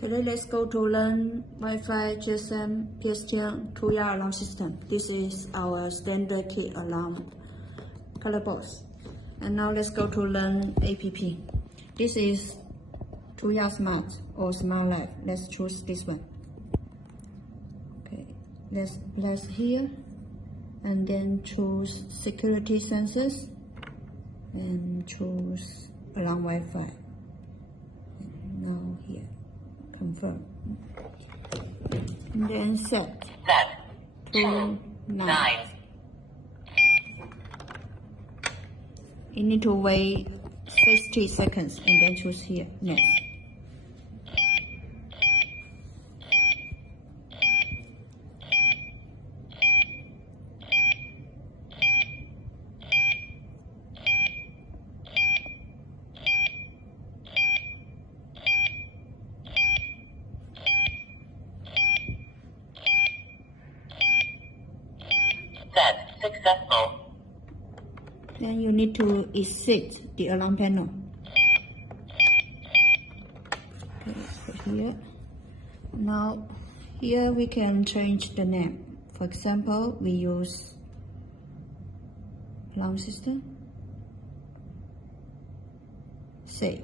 Today let's go to learn Wi-Fi, GSM, PSTN, Tuya alarm system. This is our standard kit alarm color box. And now let's go to learn APP. This is Tuya Smart or Smart Life. Let's choose this one. Okay, let's press here and then choose security sensors and choose alarm Wi-Fi. And now here. Confirm. And then set to 9. You need to wait 60 seconds and then choose here, next. Successful. Then you need to exit the alarm panel. Okay, put here. Now, here we can change the name. For example, we use alarm system. Save.